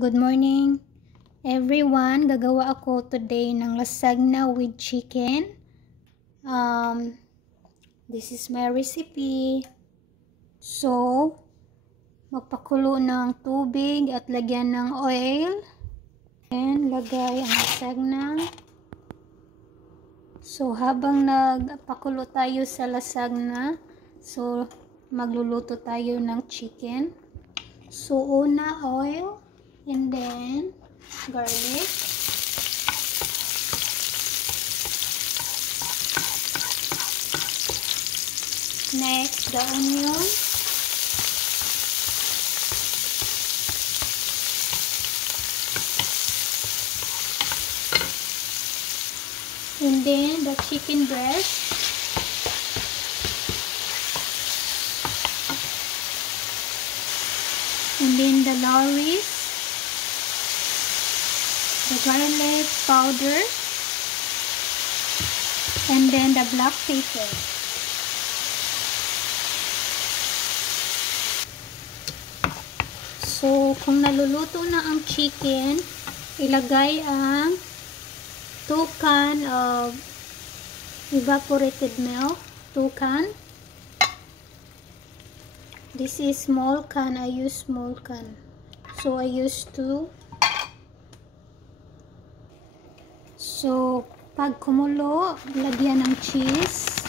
Good morning everyone. Gagawa ako today ng lasagna with chicken. This is my recipe. So, magpakulo ng tubig at lagyan ng oil. And lagay ang lasagna. So, habang nagpakulo tayo sa lasagna, so magluluto tayo ng chicken. So, una oil. And then garlic, next the onion, and then the chicken breast, and then the Lawry's, the garlic powder, and then the black pepper. So, kung naluluto na ang chicken, ilagay ang 2 can of evaporated milk. 2 can. This is small can. I use small can. So, I use 2. So, pag kumulo, lagyan ng cheese.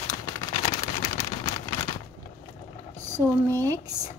So, mix.